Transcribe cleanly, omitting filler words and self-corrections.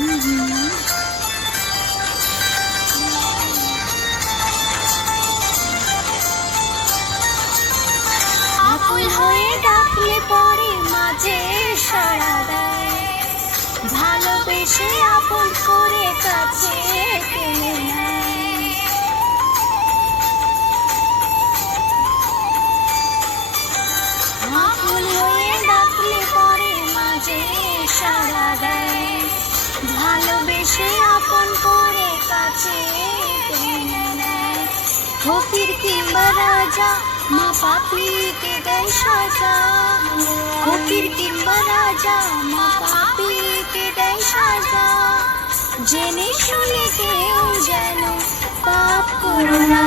আকুল হয়ে ডাকলে পরে মাঝে সাড়া দেয়, ভালোবেসে আপন করে কাছে টেনে নেয়। আকুল হয়ে ডাকলে পরে মাঝে সাড়া দেয়, ভালোবেসে আপন করে কাছে টেনে নেয়। ফকির কিংবা রাজা মা পাপীকে দেয় সাজা, ফকির কিংবা রাজা মা পাপীকে দেয় সাজা। জেনে শুনে কেউ যেন পাপ করো না।